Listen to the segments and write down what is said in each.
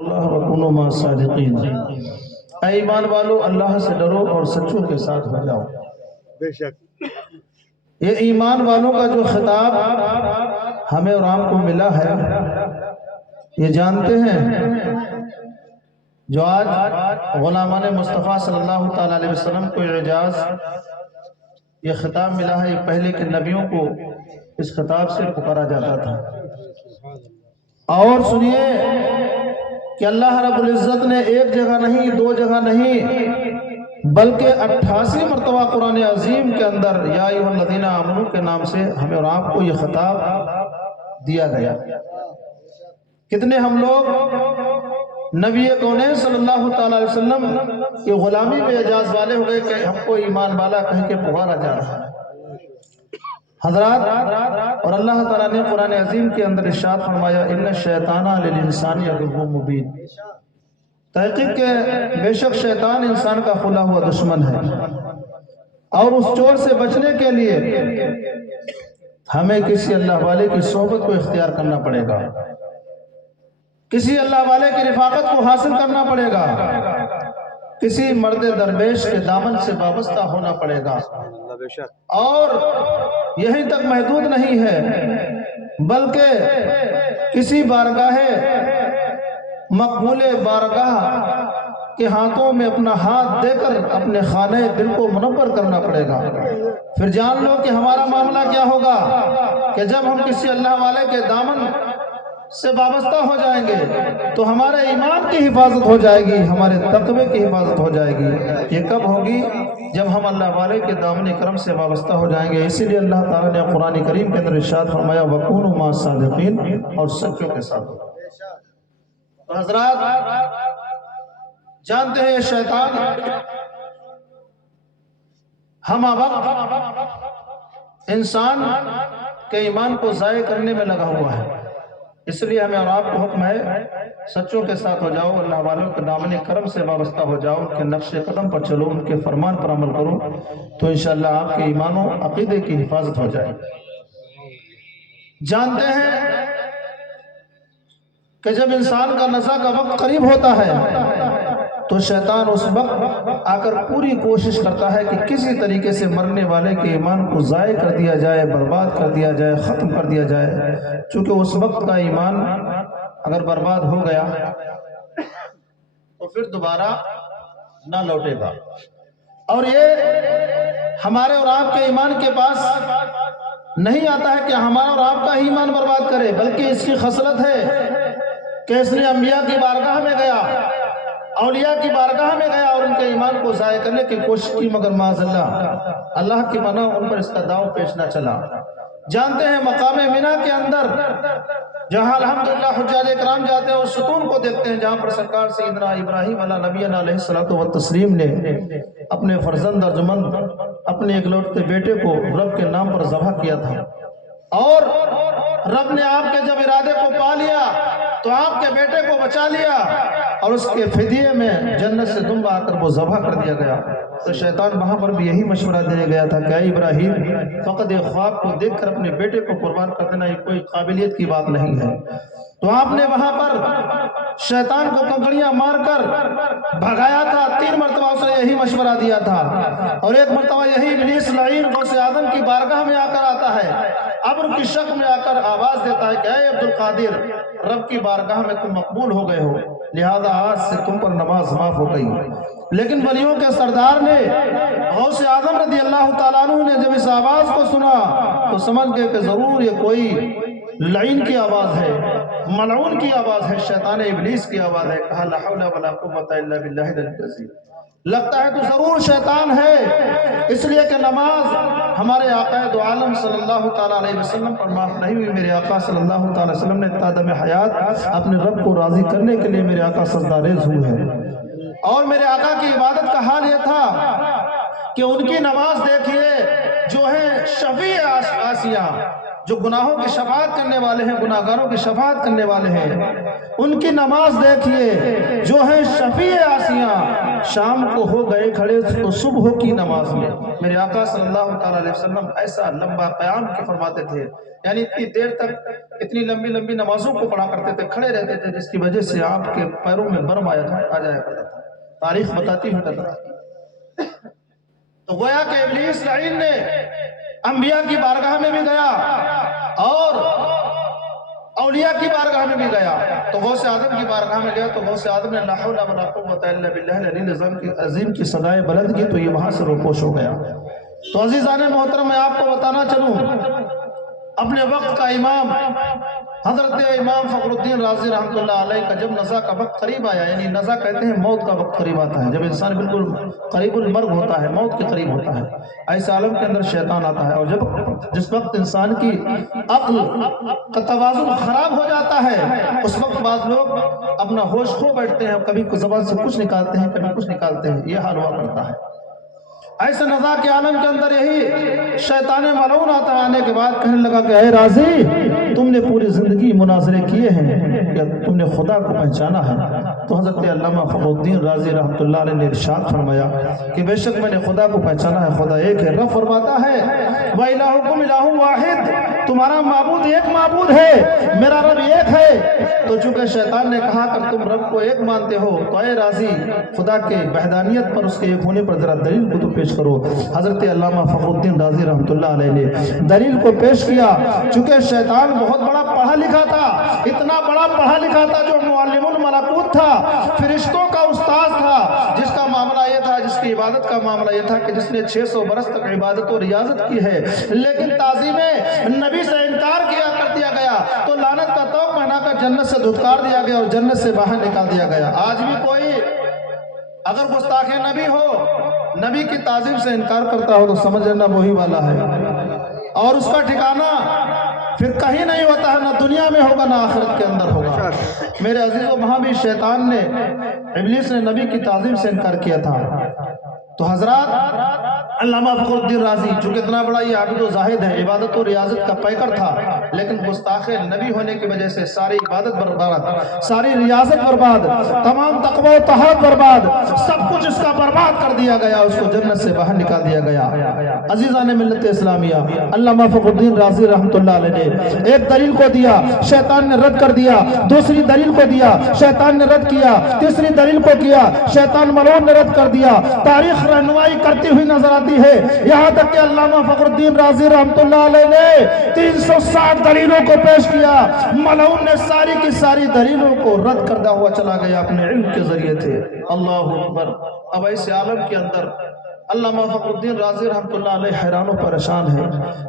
اللہ وکونوا مع الصادقین۔ اے ایمان والو اللہ سے ڈرو اور سچوں کے ساتھ ہو جاؤ۔ بے شک یہ ایمان والوں کا جو خطاب ہمیں اور آپ کو ملا ہے، یہ جانتے ہیں جو آج غلامان مصطفیٰ صلی اللہ تعالیٰ علیہ وسلم کو اعجاز یہ خطاب ملا ہے، یہ پہلے کے نبیوں کو اس خطاب سے پکارا جاتا تھا۔ اور سنیے کہ اللہ رب العزت نے ایک جگہ نہیں، دو جگہ نہیں، بلکہ 88 مرتبہ قرآن عظیم کے اندر یا ایھا الذین آمنوا کے نام سے ہمیں اور آپ کو یہ خطاب دیا گیا۔ کتنے ہم لوگ نبی کونین صلی اللہ تعالیٰ علیہ وسلم کی غلامی پہ اعجاز والے ہو گئے کہ ہم کو ایمان والا کہہ کے پکارا جا رہا ہے حضرات۔ اور اللہ تعالیٰ نے قرآن عظیم کے اندر ارشاد فرمایا ان الشیطان للانسان عدو مبین، تحقیق کہ بے شک شیطان انسان کا کھلا ہوا دشمن ہے، اور اس چور سے بچنے کے لیے ہمیں کسی اللہ والے کی صحبت کو اختیار کرنا پڑے گا، کسی اللہ والے کی رفاقت کو حاصل کرنا پڑے گا، کسی مرد درویش کے دامن سے وابستہ ہونا پڑے گا۔ بے شک اور یہیں تک محدود نہیں ہے، بلکہ کسی بارگاہ مقبول بارگاہ کے ہاتھوں میں اپنا ہاتھ دے کر اپنے خانہ دل کو منور کرنا پڑے گا۔ پھر جان لو کہ ہمارا معاملہ کیا ہوگا کہ جب ہم کسی اللہ والے کے دامن سے وابستہ ہو جائیں گے تو ہمارے ایمان کی حفاظت ہو جائے گی، ہمارے تقوی کی حفاظت ہو جائے گی۔ یہ کب ہوگی؟ جب ہم اللہ والے کے دامن کرم سے وابستہ ہو جائیں گے۔ اسی لیے اللہ تعالیٰ نے قرآن کریم کے اندر ارشاد فرمایا وَكُونُوا مَعَ الصَّادِقِينَ، اور سچوں کے ساتھ ہو۔ تو حضرات جانتے ہیں یہ شیطان ہم وقت انسان کے ایمان کو ضائع کرنے میں لگا ہوا ہے، اس لیے ہمیں اور آپ کو حکم ہے سچوں کے ساتھ ہو جاؤ، اللہ والوں کے دامن کرم سے وابستہ ہو جاؤ، ان کے نقش قدم پر چلو، ان کے فرمان پر عمل کرو، تو انشاءاللہ آپ کے ایمان و عقیدے کی حفاظت ہو جائے۔ جانتے ہیں کہ جب انسان کا نزا کا وقت قریب ہوتا ہے تو شیطان اس وقت آ کر پوری کوشش کرتا ہے کہ کسی طریقے سے مرنے والے کے ایمان کو ضائع کر دیا جائے، برباد کر دیا جائے، ختم کر دیا جائے، چونکہ اس وقت کا ایمان اگر برباد ہو گیا تو پھر دوبارہ نہ لوٹے گا۔ اور یہ ہمارے اور آپ کے ایمان کے پاس نہیں آتا ہے کہ ہمارا اور آپ کا ہی ایمان برباد کرے، بلکہ اس کی خصلت ہے کہ اس نے انبیاء کی بارگاہ میں گیا، اولیاء کی بارگاہ میں گیا اور ان کے ایمان کو ضائع کرنے کی کوشش کی، مگر معاذ اللہ کی منع ان پر اس کا داؤ پیش نہ چلا۔ جانتے ہیں مقام منی کے اندر جہاں الحمدللہ حجاج اکرام جاتے ہیں اور ستون کو دیکھتے ہیں جہاں پر سرکار سیدنا ابراہیم علیہ نبینا علیہ الصلوۃ والتسلیم نے اپنے فرزند ارجمند اپنے اکلوتے بیٹے کو رب کے نام پر ذبح کیا تھا، اور رب نے آپ کے جب ارادے کو پا لیا تو آپ کے بیٹے کو بچا لیا، اور اس کے فدیے میں جنت سے دم آ کر وہ ذبح کر دیا گیا۔ تو شیطان وہاں پر بھی یہی مشورہ دینے گیا تھا کہ اے ابراہیم، فقط ایک خواب کو دیکھ کر اپنے بیٹے کو قربان کر دینا یہ کوئی قابلیت کی بات نہیں ہے۔ تو آپ نے وہاں پر شیطان کو کنکڑیاں مار کر بھگایا تھا، 3 مرتبہ اسے یہی مشورہ دیا تھا، اور ایک مرتبہ یہی ابلیس لعین غوث آدم کی بارگاہ میں آ کر آتا ہے، ابر کی شکل میں آ کر آواز دیتا ہے کہ اے عبدالقادر، رب کی بارگاہ میں تم مقبول ہو گئے ہو، لہذا آج سے تم پر نماز معاف ہو گئی۔ لیکن ولیوں کے سردار نے غوث اعظم رضی اللہ تعالیٰ عنہ نے جب اس آواز کو سنا تو سمجھ گئے کہ ضرور یہ کوئی لعین کی آواز ہے، ملعون کی آواز ہے، شیطان ابلیس کی آواز ہے۔ کہا لا حول ولا قوة الا باللہ العلی العظیم، لگتا ہے تو ضرور شیطان ہے، اس لیے کہ نماز ہمارے آقا دو عالم صلی اللہ تعالیٰ علیہ وسلم پر معاف نہیں ہوئی۔ میرے آقا صلی اللہ تعالیٰ علیہ وسلم نے تادم حیات اپنے رب کو راضی کرنے کے لیے میرے آقا سجدہ ریز ہوئے ہیں، اور میرے آقا کی عبادت کا حال یہ تھا کہ ان کی نماز دیکھیے جو ہے شفیع آسیہ، جو گناہوں کی شفاعت کرنے والے ہیں، گناہگاروں کی شفاعت کرنے والے ہیں، ان کی نماز دیکھیے، جو ہیں شفیع آسیاں، شام کو ہو گئے کھڑے تو صبح کی نماز میں میرے آقا صلی اللہ تعالیٰ علیہ وسلم ایسا لمبا قیام کے فرماتے تھے، یعنی اتنی دیر تک اتنی لمبی لمبی نمازوں کو پڑھا کرتے تھے، کھڑے رہتے تھے، جس کی وجہ سے آپ کے پیروں میں برم آ جایا کرتا تھا، تاریخ بتاتی ہے کرتا تھا۔ تو گویا کہ ابلیس لعین نے انبیاء کی بارگاہ میں بھی گیا اور اولیاء کی بارگاہ میں بھی گیا، تو غوث اعظم کی بارگاہ میں گیا تو غوث اعظم نے لا حول ولا قوت الا باللہ العلی العظیم کی صدائے بلند کی تو یہ وہاں سے روپوش ہو گیا۔ تو عزیزان محترم، میں آپ کو بتانا چلوں، اپنے وقت کا امام حضرت امام فخر الدین رازی رحمۃ اللہ علیہ کا جب نزا کا وقت قریب آیا، یعنی نزا کہتے ہیں موت کا وقت قریب آتا ہے، جب انسان بالکل قریب المرگ ہوتا ہے، موت کے قریب ہوتا ہے، ایسے عالم کے اندر شیطان آتا ہے، اور جس وقت انسان کی عقل کا توازن خراب ہو جاتا ہے، اس وقت بعض لوگ اپنا ہوش کھو بیٹھتے ہیں، کبھی زبان سے کچھ نکالتے ہیں، کبھی کچھ نکالتے ہیں، یہ حال ہوا کرتا ہے۔ ایسے نزا کے عالم کے اندر یہی شیطان ملعون آتا ہے، آنے کے بعد کہنے لگا کہ اے راضی، تم نے پوری زندگی مناظرے کیے ہیں کہ تم نے خدا کو پہچانا ہے، تو حضرت علامہ فخر الدین رازی رحمۃ اللہ علیہ نے ارشاد فرمایا کہ بے شک میں نے خدا کو پہچانا ہے، خدا ایک ہے۔ رب فرماتا ہے وَإِلَٰهُكُمْ إِلَٰهٌ وَاحِدٌ، تمہارا معبود ایک معبود ہے، میرا رب ایک ہے۔ تو چونکہ شیطان نے کہا کہ تم رب کو ایک مانتے ہو تو اے راضی، خدا کے وحدانیت پر، اس کے ایک ہونے پر ذرا دلیل کو تو پیش کرو۔ حضرت علامہ فخر الدین رازی رحمۃ اللہ علیہ نے دلیل کو پیش کیا، چونکہ شیطان بہت بڑا پڑھا لکھا تھا، اتنا بڑا پڑھا لکھا تھا جو معلم الملکوت تھا، فرشتوں کا استاذ تھا، جس کا معاملہ یہ تھا، جس کی عبادت کا معاملہ یہ تھا کہ جس نے 600 برس تک عبادت و ریاضت کی ہے، لیکن تعظیم نبی سے انکار کر دیا گیا تو لعنت کا طوق پہنا کر جنت سے دھتکار دیا گیا اور جنت سے باہر نکال دیا گیا۔ آج بھی کوئی اگر گستاخ نبی ہو، نبی کی تعظیم سے انکار کرتا ہو تو سمجھ لینا وہی والا ہے، اور اس کا ٹھکانہ پھر کہیں نہیں ہوتا ہے، نہ دنیا میں ہوگا نہ آخرت کے اندر ہوگا۔ میرے عزیزوں، وہاں بھی شیطان نے، ابلیس نے نبی کی تعظیم سے انکار کیا تھا۔ تو حضرات علامہ فخر الدین رازی چونکہ اتنا بڑا یہ عابد و زاہد ہے، عبادت و ریاضت کا پیکر تھا، لیکن گستاخ نبی ہونے کی وجہ سے ساری عبادت برباد، ساری ریاضت برباد، تمام تقوی و طہارت برباد، سب کچھ اس کا برباد کر دیا گیا، اس کو جنت سے باہر نکال دیا گیا۔ عزیزان ملت اسلامیہ، علامہ فخر الدین رازی رحمۃ اللہ علیہ نے ایک دلیل کو دیا، شیطان نے رد کر دیا، دوسری دلیل کو دیا، شیطان نے رد کیا، تیسری دلیل کو کیا، شیطان ملعون نے رد کر دیا۔ تاریخ رہنمائی کرتی ہوئی نظر آتی ہے، یہاں تک کہ علامہ فخر الدین رازی رحمۃ اللہ علیہ نے 360 دلیلوں کو پیش کیا، ملعون نے ساری کی ساری دلیلوں کو رد کردہ ہوا چلا گیا اپنے علم کے ذریعے تھے۔ اللہ اکبر۔ اب ایسے عالم کے اندر علامہ فخر الدین رازی رحمۃ اللہ علیہ حیران و پریشان ہے،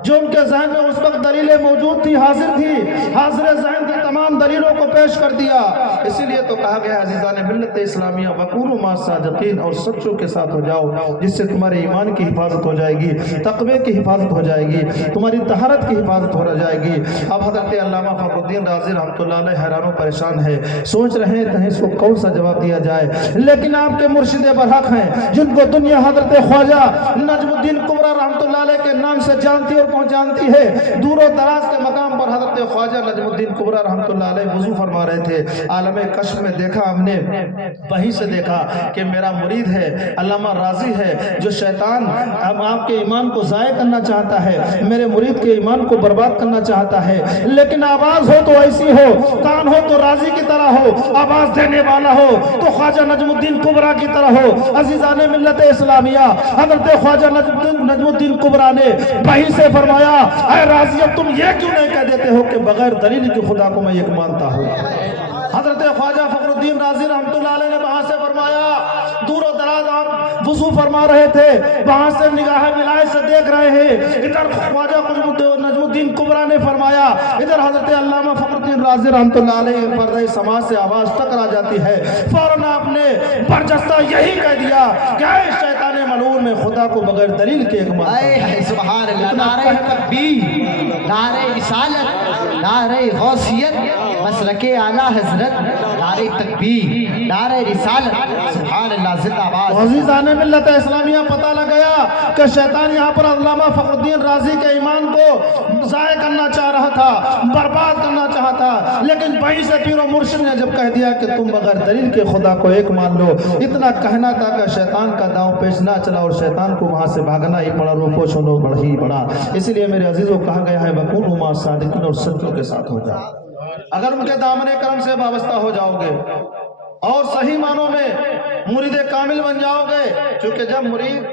جو ان کے ذہن میں اس وقت دلیلیں موجود تھی، حاضر تھی، حاضر ذہن تھی، تمام دلیلوں کو پیش کر دیا۔ اسی لیے تو کہا گیا عزیزان ملت اسلامیہ وَكُونُوا مَعَ الصَّادِقِينَ، اور سچوں کے ساتھ ہو جاؤ، جس سے تمہارے ایمان کی حفاظت ہو جائے گی، تقوی کی حفاظت ہو جائے گی، تمہاری طہارت کی حفاظت ہو جائے گی۔ اب حضرت علامہ فخر الدین رازی رحمۃ اللہ علیہ حیران و پریشان ہے، سوچ رہے ہیں کہیں اس کو کون سا جواب دیا جائے، لیکن آپ کے مرشد برحق ہیں جن کو دنیا حضرت خواجہ نجم الدین کبریٰ رحمۃ اللہ علیہ کے نام سے جانتی اور پہچانتی ہے۔ دور و دراز کے مقام پر حضرت خواجہ نجم الدین کبریٰ رحمۃ اللہ علیہ وضو فرما رہے تھے، عالم کشف میں دیکھا ہم نے، وہیں سے دیکھا کہ میرا مرید ہے، علامہ رازی ہے، جو شیطان اب آپ کے ایمان کو ضائع کرنا چاہتا ہے، میرے مرید کے ایمان کو برباد کرنا چاہتا ہے، لیکن آواز ہو تو ایسی ہو، کان ہو تو رازی کی طرح ہو، آواز دینے والا ہو تو خواجہ نجم الدین کبریٰ کی طرح ہو۔ عزیزان ملت اسلامیہ، حضرت خواجہ نجم الدین کبریٰ نے وہیں سے فرمایا، اے راضی، اب تم یہ کیوں نہیں کہہ دیتے ہو کہ بغیر دلیل کے خدا کو میں ایک مانتا ہوں؟ حضرت خواجہ فخر الدین رازی رحمۃ اللہ علیہ نے وہاں سے فرمایا، دور و دراز آپ وضو فرما رہے تھے، وہاں سے نگاہ ولایت سے دیکھ رہے ہیں، ادھر خواجہ نجم الدین کبریٰ نے فرمایا، ادھر حضرت علامہ فخر الدین رازی رحمۃ اللہ علیہ پردہ سماج سے آواز ٹکرا جاتی ہے۔ فوراً آپ نے برجستہ یہی کہہ دیا کہ اے شیطان ملعون میں خدا کو بغیر دلیل کے ایک مانتا سبحان اللہ، نعرہ تکبیر، نعرہ رسالت، نعرہ غوثیت، مسلک اعلیٰ حضرت، نعرہ تکبیر، نعرہ رسالت، سبحان اللہ، زندہ باد۔ عزیزان ملت اسلامیہ، پتہ لگ گیا کہ شیطان یہاں پر علامہ فخر الدین رازی کے ایمان کو ضائع کرنا چاہ رہا تھا، برباد کرنا چاہا تھا، لیکن وہیں سے پیر و مرشد نے جب کہہ دیا کہ تم بغیر دلیل کے خدا کو ایک مان لو، اتنا کہنا تھا کہ شیطان کا داؤں پیش نہ چلا اور شیطان کو وہاں سے بھاگنا ہی پڑا، روپو چھوڑو بڑھ ہی پڑا۔ اس لیے میرے عزیزوں کہا گیا ہے وَكُونُوا مَعَ الصَّادِقِينَ، اور سچوں کے ساتھ ہو جاؤ۔ اگر ان کے دامن کرم سے وابستہ ہو جاؤ گے اور صحیح معنوں میں مرید کامل بن جاؤ گے، چونکہ جب مرید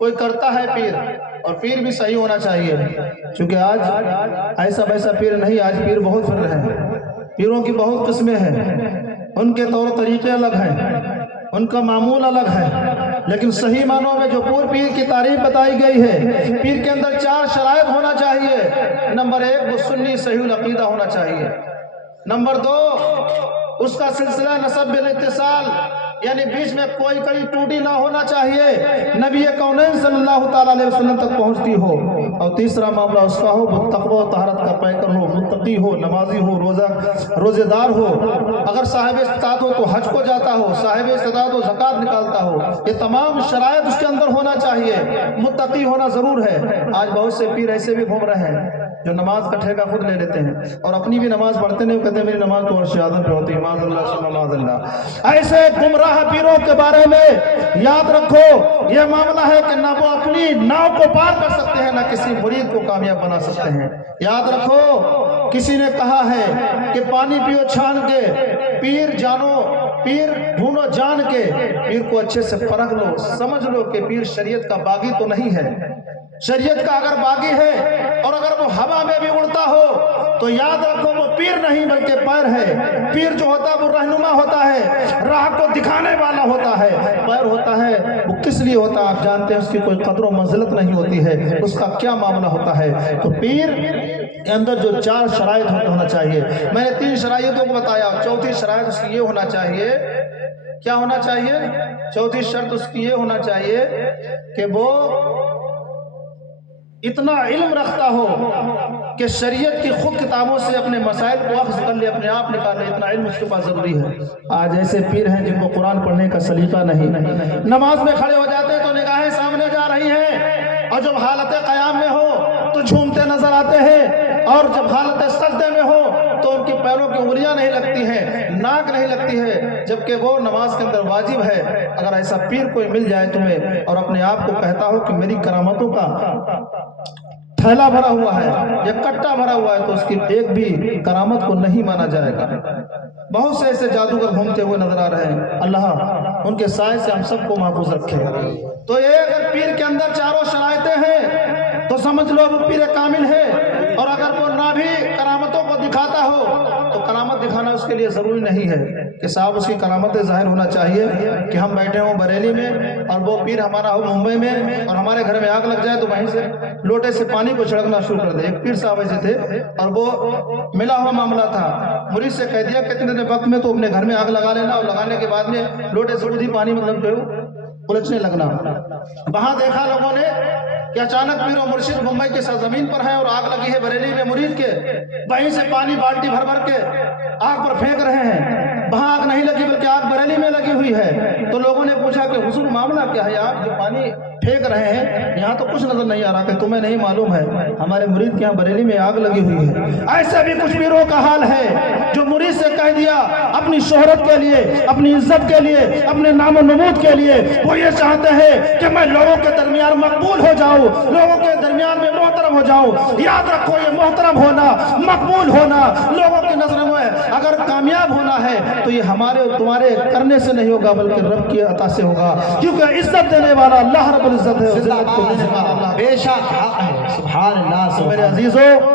کوئی کرتا ہے پیر، اور پیر بھی صحیح ہونا چاہیے، چونکہ آج ایسا ویسا پیر نہیں، آج پیر بہت پھر رہے ہیں، پیروں کی بہت قسمیں ہیں، ان کے طور طریقے الگ ہیں، ان کا معمول الگ ہے، لیکن صحیح معنوں میں جو پیر کی تعریف بتائی گئی ہے، پیر کے اندر 4 شرائط ہونا چاہیے۔ نمبر 1، وہ سنی صحیح العقیدہ ہونا چاہیے۔ نمبر 2، اس کا سلسلہ نسب بالاتصال، یعنی بیچ میں کوئی کڑی ٹوٹی نہ ہونا چاہیے، نبی کونین صلی اللہ تعالیٰ علیہ وسلم تک پہنچتی ہو۔ اور تیسرا معاملہ اس کا ہو وہ تقوی و طہارت کا پیکر ہو، متقی ہو، نمازی ہو، روزے دار ہو، اگر صاحب استطاعت ہو تو حج کو جاتا ہو، صاحب استطاعت ہو زکوٰۃ نکالتا ہو، یہ تمام شرائط اس کے اندر ہونا چاہیے۔ متقی ہونا ضرور ہے۔ آج بہت سے پیر ایسے بھی گھوم رہے ہیں جو نماز کا ٹھیکہ خود لے لیتے ہیں اور اپنی بھی نماز پڑھتے نہیں، کہتے ہیں میری نماز تو عرش اعظم پہ ہوتی ہے، معاذ اللہ ثم معاذ اللہ۔ ایسے گمراہ پیروں کے بارے میں یاد رکھو، یہ معاملہ ہے کہ نہ وہ اپنی ناؤ کو پار کر سکتے ہیں، نہ کسی مرید کو کامیاب بنا سکتے ہیں۔ یاد رکھو، کسی نے کہا ہے کہ پانی پیو چھان کے، پیر جانو، پیر ڈھونڈو جان کے، پیر کو اچھے سے پرکھ لو، سمجھ لو کہ پیر شریعت کا باغی تو نہیں ہے۔ شریعت کا اگر باغی ہے اور اگر وہ ہوا میں بھی اڑتا ہو تو یاد رکھو وہ پیر نہیں بلکہ پیر ہے۔ پیر جو ہوتا ہے وہ رہنما ہوتا ہے، راہ کو دکھانے والا ہوتا ہے۔ پیر ہوتا ہے وہ کس لیے ہوتا ہے آپ جانتے ہیں، اس کی کوئی قدر و منزلت نہیں ہوتی ہے، اس کا کیا معاملہ ہوتا ہے۔ تو پیر کے اندر جو 4 شرائط ہونا چاہیے، میں نے 3 شرائطوں کو بتایا، چوتھی شرائط اس کی یہ ہونا چاہیے، کیا ہونا چاہیے؟ چوتھی شرط اس کی یہ ہونا چاہیے کہ وہ اتنا علم رکھتا ہو کہ شریعت کی خود کتابوں سے اپنے مسائل کو اخذ کر لے، اپنے آپ نکال لے، اتنا علم اس کے پاس ضروری ہے۔ آج ایسے پیر ہیں جن کو قرآن پڑھنے کا سلیقہ نہیں، نماز میں کھڑے ہو جاتے ہیں تو نگاہیں سامنے جا رہی ہیں، اور جب حالت قیام میں ہو تو جھومتے نظر آتے ہیں، اور جب حالت سجدے میں ہو تو ان کی پیروں کی انگلیاں نہیں لگتی ہیں، ناک نہیں لگتی ہے، جبکہ وہ نماز کے اندر واجب ہے۔ اگر ایسا پیر کوئی مل جائے تمہیں اور اپنے آپ کو کہتا ہو کہ میری کرامتوں کا تھیلا بھرا ہوا ہے یا کٹا بھرا ہوا ہے، تو اس کی ایک بھی کرامت کو نہیں مانا جائے گا۔ بہت سے ایسے جادوگر گھومتے ہوئے نظر آ رہے ہیں، اللہ ان کے سائے سے ہم سب کو محفوظ رکھے۔ تو یہ اگر پیر کے اندر 4 شرائطیں ہیں تو سمجھ لو وہ پیر کامل ہے، اور اگر وہ نہ بھی کرامتوں کو دکھاتا ہو تو کرامت دکھانا اس کے لیے ضروری نہیں ہے کہ صاحب اس کی کرامتیں ظاہر ہونا چاہیے کہ ہم بیٹھے ہوں بریلی میں اور وہ پیر ہمارا ہو ممبئی میں اور ہمارے گھر میں آگ لگ جائے تو وہیں سے لوٹے سے پانی کو چھڑکنا شروع کر دے۔ ایک پیر صاحب ایسے تھے اور وہ ملا ہوا معاملہ تھا، مرید سے کہہ دیا کتنے وقت میں تو اپنے گھر میں آگ لگا لینا، اور لگانے کے بعد میں لوٹے سے خود ہی پانی مطلب جو ہے الجھنے لگنا۔ وہاں دیکھا لوگوں نے کہ اچانک پیر و مرشد ممبئی کے سرزمین پر ہے اور آگ لگی ہے بریلی میں مرید کے، وہیں سے پانی بالٹی بھر بھر کے آگ پر پھینک رہے ہیں۔ وہاں آگ نہیں لگی بلکہ آگ بریلی میں لگی ہوئی ہے۔ تو لوگوں نے پوچھا کہ حضور معاملہ کیا ہے، آپ جو پانی پھینک رہے ہیں یہاں تو کچھ نظر نہیں آ رہا، کہ تمہیں نہیں معلوم ہے ہمارے مرید کے یہاں بریلی میں آگ لگی ہوئی ہے۔ ایسا بھی کچھ پیروں کا حال ہے جو مرید سے کہہ دیا اپنی شہرت کے لیے، اپنی عزت کے لیے، اپنے نام و نمود کے لیے، وہ یہ چاہتے ہیں کہ میں لوگوں کے درمیان مقبول ہو جاؤں، لوگوں کے درمیان میں محترم ہو جاؤں۔ یاد رکھو یہ محترم ہونا، مقبول ہونا، لوگوں کی نظروں میں اگر کامیاب ہونا ہے تو یہ ہمارے اور تمہارے کرنے سے نہیں ہوگا بلکہ رب کی عطا سے ہوگا، کیونکہ عزت دینے والا اللہ رب العزت ہے، ذلت کو دینے والا اللہ بے شک حق ہے۔ سبحان اللہ۔ میرے عزیزوں،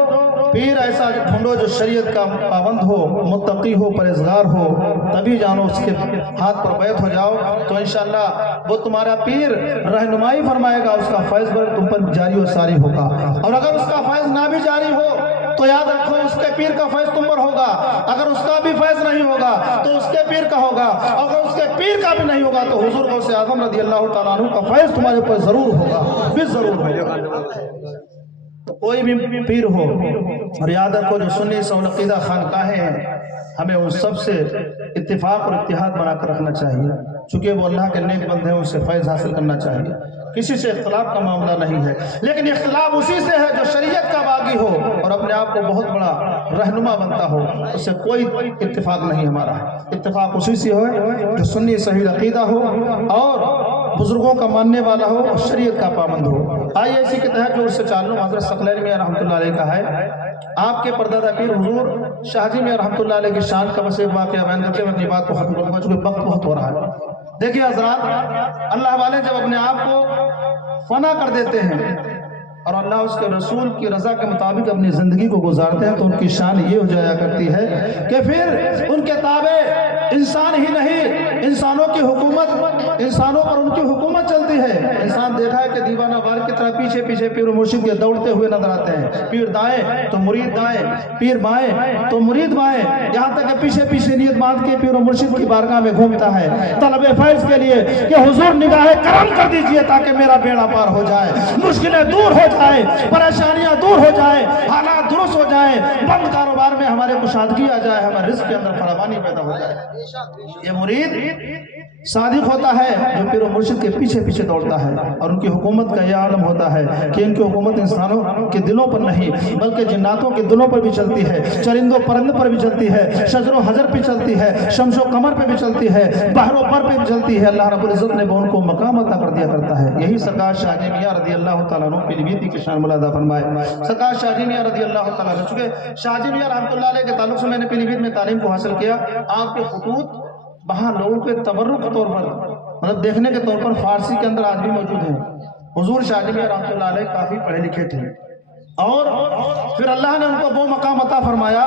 پیر ایسا ڈھونڈو جو شریعت کا پابند ہو، متقی ہو، پرہیزگار ہو، تبھی جانو اس کے ہاتھ پر بیعت ہو جاؤ تو انشاءاللہ وہ تمہارا پیر رہنمائی فرمائے گا، اس کا فیض تم پر جاری و ساری ہوگا۔ اور اگر اس کا فیض نہ بھی جاری ہو تو یاد رکھو اس کے پیر کا فیض تم پر ہوگا، اگر اس کا بھی فیض نہیں ہوگا تو اس کے پیر کا ہوگا، اگر اس کے پیر کا بھی نہیں ہوگا تو حضور غوث اعظم رضی اللہ تعالیٰ عنہ کا فیض تمہارے اوپر ضرور ہوگا، بھی ضرور ہوگا۔ تو کوئی بھی پیر ہو، اور یاد رکھو جو سنی سونقیدہ خانقاہیں ہیں ہمیں ان سب سے اتفاق اور اتحاد بنا کر رکھنا چاہیے، چونکہ وہ اللہ کے نیک بندے ہیں، ان سے فیض حاصل کرنا چاہیے، کسی سے اختلاف کا معاملہ نہیں ہے، لیکن اختلاف اسی سے ہے جو شریعت کا باغی ہو اور اپنے آپ کو بہت بڑا رہنما بنتا ہو، اس سے کوئی اتفاق نہیں ہمارا، اتفاق اسی سے ہو جو سنی صحیح عقیدہ ہو اور بزرگوں کا ماننے والا ہو اور شریعت کا پابند ہو۔ آئیے اسی کے تحت جو اس سے چالوں حضرت ثقلین میاں رحمۃ اللہ علیہ کا ہے، آپ کے پردادا پیر حضور شاہ جی میاں رحمۃ اللہ علیہ کی شان کا بس ایک واقعہ بیان کرتے ہوئے اپنی بات کو ختم کروں گا چونکہ وقت بہت ہو رہا ہے۔ دیکھیے حضرات، اللہ والے جب اپنے آپ کو فنا کر دیتے ہیں اور اللہ اس کے رسول کی رضا کے مطابق اپنی زندگی کو گزارتے ہیں تو ان کی شان یہ ہو جایا کرتی ہے کہ پھر ان کے تابع انسان ہی نہیں، انسانوں کی حکومت، انسانوں پر ان کی حکومت چلتی ہے۔ انسان دیکھا ہے کہ دیوانہ وار کی طرح پیچھے پیچھے پیر و مرشد کے دوڑتے ہوئے نظر آتے ہیں، پیر دائیں تو مرید دائیں، پیر بائیں تو مرید بائیں، یہاں تک کہ پیچھے پیچھے نیت باندھ کے پیر و مرشد کی بارگاہ میں گھومتا ہے طلب فیض کے لیے کہ حضور نگاہ کرم کر دیجئے تاکہ میرا بیڑا پار ہو جائے، مشکلیں دور ہو جائیں، پریشانیاں دور ہو جائیں، حالات درست ہو جائیں، بند کاروبار میں ہمارے کشادگی آ جائے، ہمارے رزق کے اندر فراوانی پیدا ہو جائے۔ یہ مرید صادق ہوتا ہے جو پیر و مرشد کے پیچھے پیچھے دوڑتا ہے، اور ان کی حکومت کا یہ عالم ہوتا ہے کہ ان کی حکومت انسانوں کے دلوں پر نہیں بلکہ جناتوں کے دلوں پر بھی چلتی ہے، چرندوں پرندوں پر بھی چلتی ہے، شجر و حجر پہ چلتی ہے، شمس و قمر پہ بھی چلتی ہے، بحر و بر پہ بھی چلتی ہے۔ اللہ رب العزت نے ان کو مقام عطا کر دیا کرتا ہے۔ یہی سرکار شاہ جی میاں رضی اللہ تعالیٰ عنہ پیلی بھیتی کی شان ملادہ فرمائے۔ سرکار شاہ جی میاں رضی اللہ تعالیٰ عنہ، چونکہ شاہ جی میاں رحمۃ اللہ علیہ کے تعلق سے میں نے پیلی بھیت میں تعلیم کو حاصل کیا، آپ کے خطوط وہاں لوگوں کے تبرک کے طور پر، مطلب دیکھنے کے طور پر فارسی کے اندر آج بھی موجود ہیں۔ حضور شاہ جی میاں رحمۃ اللہ علیہ کافی پڑھے لکھے تھے، اور پھر اللہ نے ان کو وہ مقام عطا فرمایا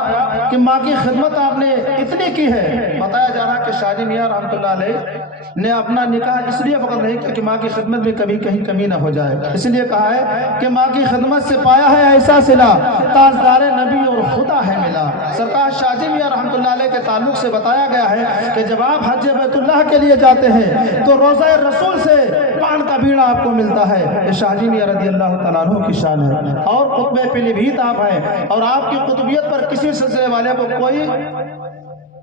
کہ ماں کی خدمت آپ نے اتنی کی ہے۔ بتایا جا رہا کہ شاہ جی میاں رحمۃ اللہ علیہ نے اپنا نکاح اس لیے فقط نہیں کیا کہ ماں کی خدمت میں کبھی کہیں کمی نہ ہو جائے، اس لیے کہا ہے کہ ماں کی خدمت سے پایا ہے ایسا صلہ، تاجدار نبی اور خدا ہے ملا۔ سرکار شاہ جی میاں رحمۃ اللہ علیہ کے تعلق سے بتایا گیا ہے کہ جب آپ حج بیت اللہ کے لیے جاتے ہیں تو روضہ رسول سے پان کا بیڑا آپ کو ملتا ہے۔ یہ شاہ جی میاں رضی اللہ تعالیٰ عنہ کی شان ہے، اور قطب پیلی بھیت آپ ہیں، اور آپ کی قطبیت پر کسی سلسلے والے کو کوئی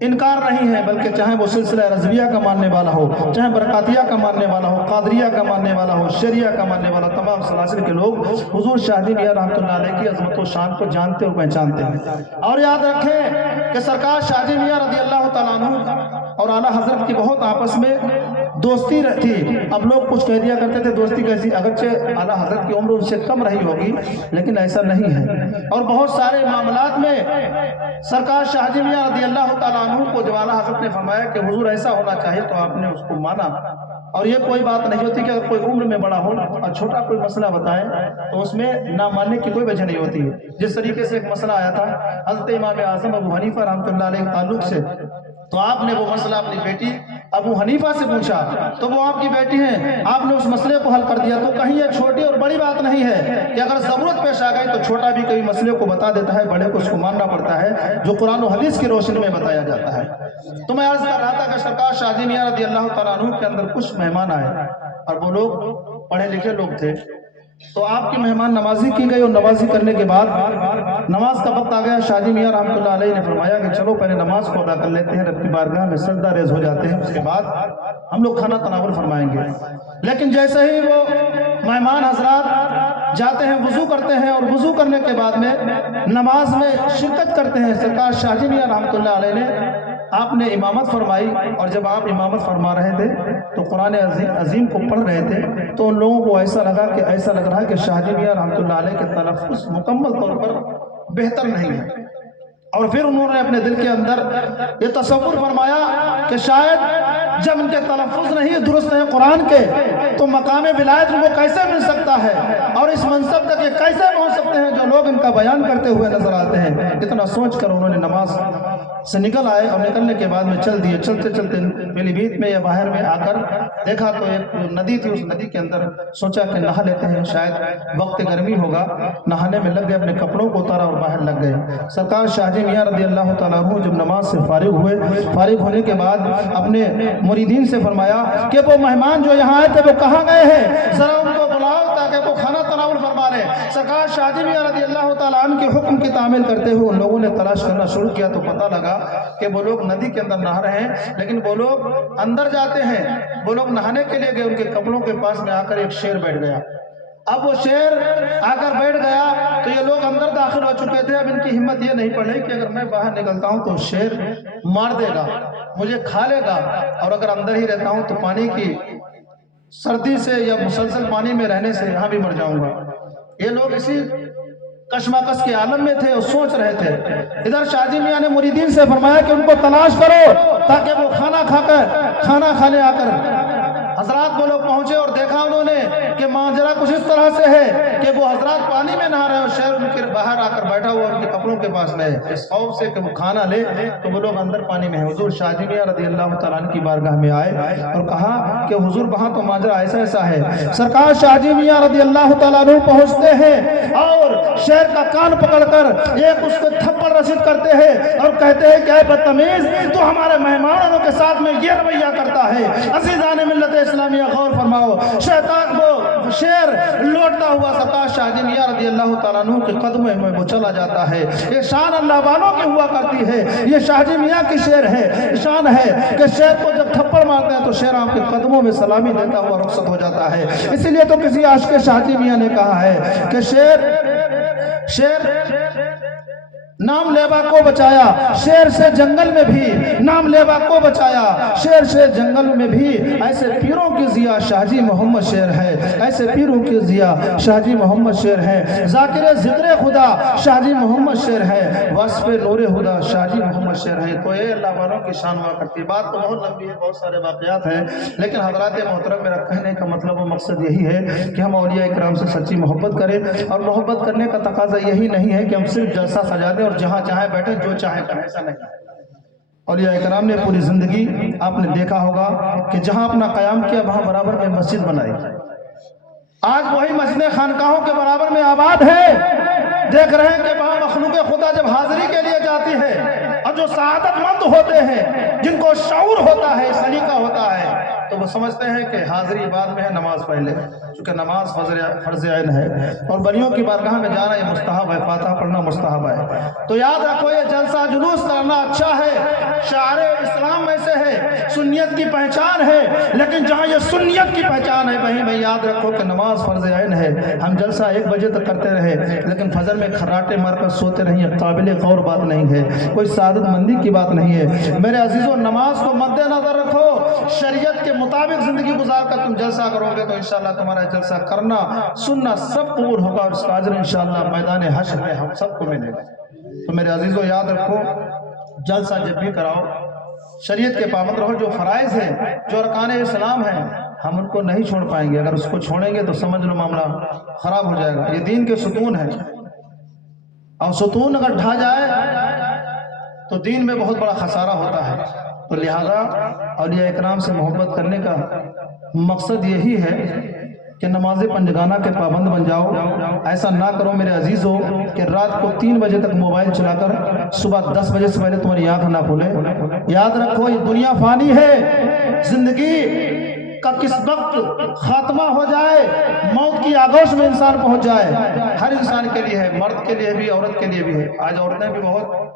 انکار نہیں ہے، بلکہ چاہے وہ سلسلہ رضویہ کا ماننے والا ہو، چاہے برکاتیہ کا ماننے والا ہو، قادریہ کا ماننے والا ہو، شریعہ کا ماننے والا، تمام سلاسل کے لوگ حضور شاہ جی میاں رحمۃ اللہ علیہ کی عظمت و شان کو جانتے اور پہچانتے ہیں۔ اور یاد رکھیں کہ سرکار شاہ جی میاں رضی اللہ تعالیٰ عنہ اور اعلیٰ حضرت کی بہت آپس میں دوستی تھی۔ اب لوگ کچھ کہہ دیا کرتے تھے دوستی کیسی، اگرچہ اعلیٰ حضرت کی عمر ان سے کم رہی ہوگی لیکن ایسا نہیں ہے، اور بہت سارے معاملات میں سرکار شاہ جی میاں رضی اللہ تعالیٰ عنہ کو جب اعلیٰ حضرت نے فرمایا کہ حضور ایسا ہونا چاہیے تو آپ نے اس کو مانا، اور یہ کوئی بات نہیں ہوتی کہ اگر کوئی عمر میں بڑا ہو اور چھوٹا کوئی مسئلہ بتائے تو اس میں نہ ماننے کی کوئی وجہ نہیں ہوتی ہے۔ جس طریقے سے ایک مسئلہ آیا تھا حضرت امام اعظم ابو حنیفہ رحمۃ اللہ علیہ کے تعلق سے، تو آپ نے وہ مسئلہ اپنی بیٹی ابو حنیفہ سے پوچھا، تو وہ آپ کی بیٹی ہیں، آپ نے اس مسئلے کو حل کر دیا۔ تو کہیں یہ چھوٹی اور بڑی بات نہیں ہے کہ اگر ضرورت پیش آ گئی تو چھوٹا بھی کئی مسئلے کو بتا دیتا ہے، بڑے کو اس کو ماننا پڑتا ہے جو قرآن و حدیث کی روشنی میں بتایا جاتا ہے۔ تو میں عرض کر رہا تھا کہ سرکار شاہ جی میاں رضی اللہ تعالیٰ عنہ کے اندر کچھ مہمان آئے اور وہ لوگ پڑھے لکھے لوگ تھے، تو آپ کی مہمان نوازی کی گئی، اور نوازی کرنے کے بعد نماز کا وقت آ گیا۔ شاہ جی میاں رحمۃ اللہ علیہ نے فرمایا کہ چلو پہلے نماز کو ادا کر لیتے ہیں، رب کی بارگاہ میں سجدہ ریز ہو جاتے ہیں، اس کے بعد ہم لوگ کھانا تناول فرمائیں گے۔ لیکن جیسے ہی وہ مہمان حضرات جاتے ہیں وضو کرتے ہیں، اور وضو کرنے کے بعد میں نماز میں شرکت کرتے ہیں، سرکار شاہ جی میاں رحمۃ اللہ علیہ نے آپ نے امامت فرمائی، اور جب آپ امامت فرما رہے تھے تو قرآن عظیم کو پڑھ رہے تھے تو ان لوگوں کو ایسا لگ رہا کہ شاہ جی میاں رحمۃ اللہ علیہ کے تلفظ مکمل طور پر بہتر نہیں ہے، اور پھر انہوں نے اپنے دل کے اندر یہ تصور فرمایا کہ شاید جب ان کے تلفظ نہیں درست ہیں قرآن کے تو مقام ولایت ان کو کیسے مل سکتا ہے، اور اس منصب تک یہ کیسے پہنچ سکتے ہیں جو لوگ ان کا بیان کرتے ہوئے نظر آتے ہیں۔ اتنا سوچ کر انہوں نے نماز سے نکل آئے اور نکلنے کے بعد میں چل دیے. چلتے چلتے پیلی بھیت میں یا باہر میں آ کر دیکھا تو ایک ندی تھی. اس ندی کے اندر سوچا کہ نہا لیتے ہیں, شاید وقت گرمی ہوگا. نہانے میں لگ گئے, اپنے کپڑوں کو اتارا اور باہر لگ گئے. سرکار شاہ جی میاں رضی اللہ تعالیٰ عنہ جب نماز سے فارغ ہوئے, فارغ ہونے کے بعد اپنے مریدین سے فرمایا کہ وہ مہمان جو یہاں آئے تھے وہ کہاں گئے ہیں, ذرا ان کو بلاؤ تاکہ وہ کھانا تناول فرما لیں. سرکار شاہ جی میاں رضی اللہ تعالیٰ عنہ کے حکم کی تعمیل کرتے ہوئے ان لوگوں نے تلاش کرنا شروع کیا تو پتہ لگا کہ وہ لوگ ندی کے اندر نہا رہے ہیں, لیکن وہ لوگ اندر جاتے ہیں. وہ لوگ نہانے کے لیے گئے, ان کے کپڑوں کے پاس میں آ کر ایک شیر بیٹھ گیا. اب وہ شیر آ کر بیٹھ گیا تو یہ لوگ اندر داخل ہو چکے تھے. اب ان کی ہمت یہ نہیں پڑی کہ اگر میں باہر نکلتا ہوں تو شیر مار دے گا, مجھے کھا لے گا, اور اگر اندر ہی رہتا ہوں تو پانی کی سردی سے یا مسلسل پانی میں رہنے سے یہاں بھی مر جاؤں گا. یہ لوگ اسی کشمکش کے عالم میں تھے اور سوچ رہے تھے. ادھر شاہ جی میاں نے مریدین سے فرمایا کہ ان کو تلاش کرو تاکہ وہ کھانا کھانے آ کر. حضرات وہ لوگ پہنچے اور دیکھا انہوں نے کہ ماجرا کچھ اس طرح سے ہے کہ وہ حضرات پانی میں نہا رہے ہیں اور شہر ان کے باہر آ کر بیٹھا ہوا ان کے کپڑوں کے پاس میں, اس خوف سے کہ وہ کھانا لے تو وہ لوگ اندر پانی میں ہیں. حضور شاہ جی میاں رضی اللہ تعالیٰ عنہ کی بارگاہ میں آئے اور کہا کہ حضور وہاں تو ماجرا ایسا ایسا ہے. سرکار شاہ جی میاں رضی اللہ تعالیٰ عنہ پہنچتے ہیں اور شہر کا کان پکڑ کر ایک اس کو تھپڑ رسید کرتے ہیں اور کہتے ہیں کہ اے بدتمیز, تو ہمارے مہمانوں کے ساتھ میں یہ رویہ کرتا ہے. عزیزان ملت اسلامیہ غور فرماؤ, شیطان کو شیر لوٹتا ہوا سرکار شاہ جی میاں رضی اللہ تعالیٰ عنہ کے قدموں میں وہ چلا جاتا ہے. یہ شان اللہ والوں کی ہوا کرتی ہے, یہ شاہ جی میاں کی شیر ہے, شان ہے کہ شیر کو جب تھپڑ مارتے ہیں تو شیر آپ کے قدموں میں سلامی دیتا ہوا رخصت ہو جاتا ہے. اسی لیے تو کسی عاشق شاہ جی میاں نے کہا ہے کہ شیر نام لیوا کو بچایا, شیر سے جنگل میں بھی نام لیوا کو بچایا, شیر سے جنگل میں بھی ایسے پیروں کی ضیا شاہ جی محمد شیر ہے, ایسے پیروں کی ضیا شاہ جی محمد شیر ہے. ذاکر ذکر خدا شاہ جی محمد شیر ہے, وصف نور خدا شاہ جی محمد شیر ہے. تو یہ اللہ والوں کی شان ہوا کرتی. بات تو بہت لمبی ہے, بہت سارے واقعات ہیں, لیکن حضرات محترم میرا کہنے کا مطلب و مقصد یہی ہے کہ ہم اولیاء اکرام سے سچی محبت کریں, اور محبت کرنے کا تقاضا یہی نہیں ہے کہ ہم صرف جلسہ سجا دیں اور جہاں چاہے بیٹھے جو چاہے کریں, ایسا نہیں. اولیاء کرام نے پوری زندگی آپ نے دیکھا ہوگا کہ جہاں اپنا قیام کیا وہاں برابر میں مسجد بنائی. آج وہی مسجد خانقاہوں کے برابر میں آباد ہے. دیکھ رہے ہیں کہ وہاں مخلوق خدا جب حاضری کے لیے جاتی ہے اور جو سعادت مند ہوتے ہیں, جن کو شعور ہوتا ہے, سلیقہ ہوتا ہے, تو وہ سمجھتے ہیں کہ حاضری بعد میں ہے, نماز پہلے, چونکہ نماز فرض عین ہے اور بلیوں کی بارگاہ میں جانا یہ مستحب ہے, فاتحہ پڑھنا مستحب ہے. تو یاد رکھو یہ جلسہ جلوس کرنا اچھا ہے, شعار اسلام میں سے ہے, سنیت کی پہچان ہے, لیکن جہاں یہ سنیت کی پہچان ہے وہیں میں یاد رکھو کہ نماز فرض عین ہے. ہم جلسہ 1 بجے تک کرتے رہے لیکن فجر میں کھراٹے مار کر سوتے رہے, قابل غور بات نہیں ہے, کوئی سعادت مندی کی بات نہیں ہے. میرے عزیزوں, نماز کو مد نظر رکھو, شریعت کے مطابق زندگی گزار کر تم جلسہ کرو گے تو انشاءاللہ تمہارا جلسہ کرنا سننا سب قبول ہوگا, اور اس کا اجر انشاءاللہ میدان حشر میں ہم سب کو ملے گا. تو میرے عزیزوں یاد رکھو, جلسہ جب بھی کراؤ شریعت کے پابند رہو. جو فرائض ہیں, جو ارکان اسلام ہیں, ہم ان کو نہیں چھوڑ پائیں گے. اگر اس کو چھوڑیں گے تو سمجھ لو معاملہ خراب ہو جائے گا. یہ دین کے ستون ہیں, اور ستون اگر ڈھا جائے تو دین میں بہت بڑا خسارہ ہوتا ہے. تو لہذا اولیاء اکرام سے محبت کرنے کا مقصد یہی ہے کہ نماز پنجگانہ کے پابند بن جاؤ. ایسا نہ کرو میرے عزیزوں کہ رات کو 3 بجے تک موبائل چلا کر صبح 10 بجے سے پہلے تمہاری آنکھ نہ کھولے. یاد رکھو یہ دنیا فانی ہے, زندگی کا کس وقت خاتمہ ہو جائے, موت کی آغوش میں انسان پہنچ جائے, ہر انسان کے لیے ہے, مرد کے لیے بھی عورت کے لیے بھی ہے. آج عورتیں بھی بہت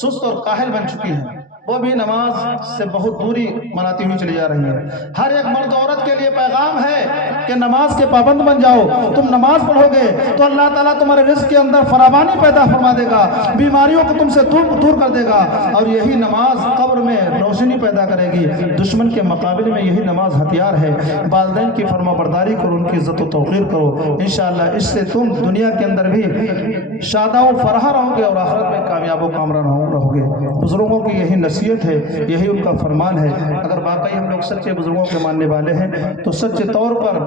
سست اور کاہل بن چکی ہیں, وہ بھی نماز سے بہت دوری مناتی ہوئی چلی جا رہی ہیں. ہر ایک مرد عورت کے لیے پیغام ہے کہ نماز کے پابند بن جاؤ. تم نماز پڑھو گے تو اللہ تعالیٰ تمہارے رزق کے اندر فراوانی پیدا فرما دے گا, بیماریوں کو تم سے دور کر دے گا, اور یہی نماز قبر میں روشنی پیدا کرے گی. دشمن کے مقابلے میں یہی نماز ہتھیار ہے. والدین کی فرما برداری کرو, ان کی عزت و توقیر کرو. انشاءاللہ اس سے تم دنیا کے اندر بھی شادہ و فرح رہو گے اور آخرت میں کامیاب و کامران رہو گے. بزرگوں کی یہی نصیحت حیثیت ہے، یہی ان کا فرمان ہے۔ اگر واقعی ہم لوگ سچے بزرگوں کے ماننے والے ہیں تو سچے طور پر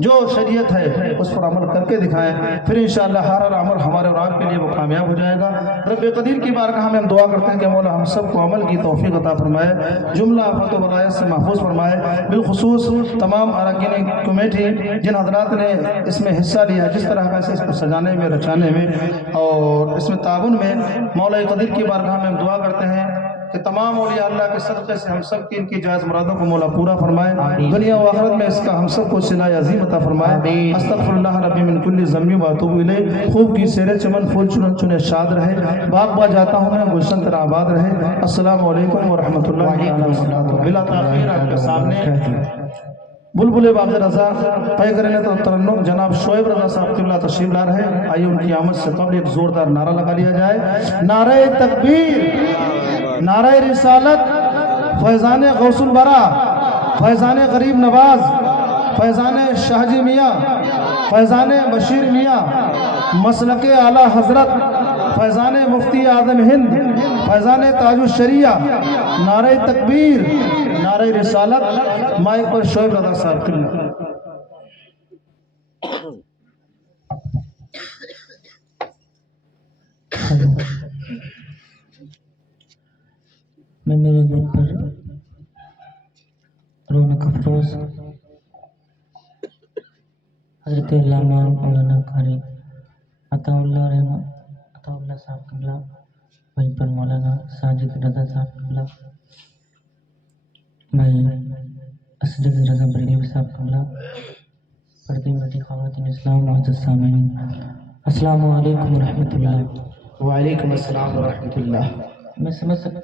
جو شریعت ہے اس پر عمل کر کے دکھائیں، پھر انشاءاللہ ہر عمل ہمارے اور آپ کے لیے وہ کامیاب ہو جائے گا۔ رب قدیر کی بارگاہ میں ہم دعا کرتے ہیں کہ مولا ہم سب کو عمل کی توفیق عطا فرمائے، جملہ آفات و بلایات سے محفوظ فرمائے، بالخصوص تمام اراکین کمیٹی جن حضرات نے اس میں حصہ لیا جس طرح سے اس کو سجانے میں، رچانے میں اور اس میں تعاون میں، مولا قدیر کی بارگاہ میں ہم دعا کرتے ہیں کہ تمام اولیاء اللہ کے صدقے سے ہم سب کی ان کی جائز مرادوں کو مولا پورا فرمائے، دنیا و آخرت میں اس کا ہم سب کو صلہ عظیم عطا فرمائے۔ استغفر اللہ ربی من کل ذنب و اتوب الیہ۔ خوب کی سیر چمن پھول چن چنے شاد رہے، باغ با جاتا ہوں میں گلشن ترا آباد رہے۔ السلام علیکم ورحمۃ اللہ وبرکاتہ۔ بلا تاخیر آپ کے سامنے بلبل باغ رضا طے کرنے تو ترنم جناب شعیب رضا صاحب قبلہ تشریف لا رہے ہیں، آئیے ان کی آمد سے قبل ایک زوردار نعرہ لگا لیا جائے۔ نعرہ تکبیر، نعرہ رسالت، فیضان غوث الورا، فیضان غریب نواز، فیضان شاہ جی میاں، فیضان بشیر میاں، مسلک اعلیٰ حضرت، فیضان مفتی اعظم ہند، فیضان تاج الشریعہ، نعرہ تکبیر، نعرہ رسالت۔ مائک پر شعیب رضا صاحب قبلہ۔ میں میرے گھر پر رونق افروز حضرت علامہ مولانا قاری عطا اللہ صاحب قبلہ، وہیں پر مولانا ساجد رضا صاحب قبلہ، بھائی اسجد رضا بریلوی صاحب قبلہ، پردے میں خواتین اسلام، معزز سامعین، السلام علیکم ورحمۃ اللہ۔ وعلیکم السلام ورحمۃ اللہ۔ میں سمجھ سکتا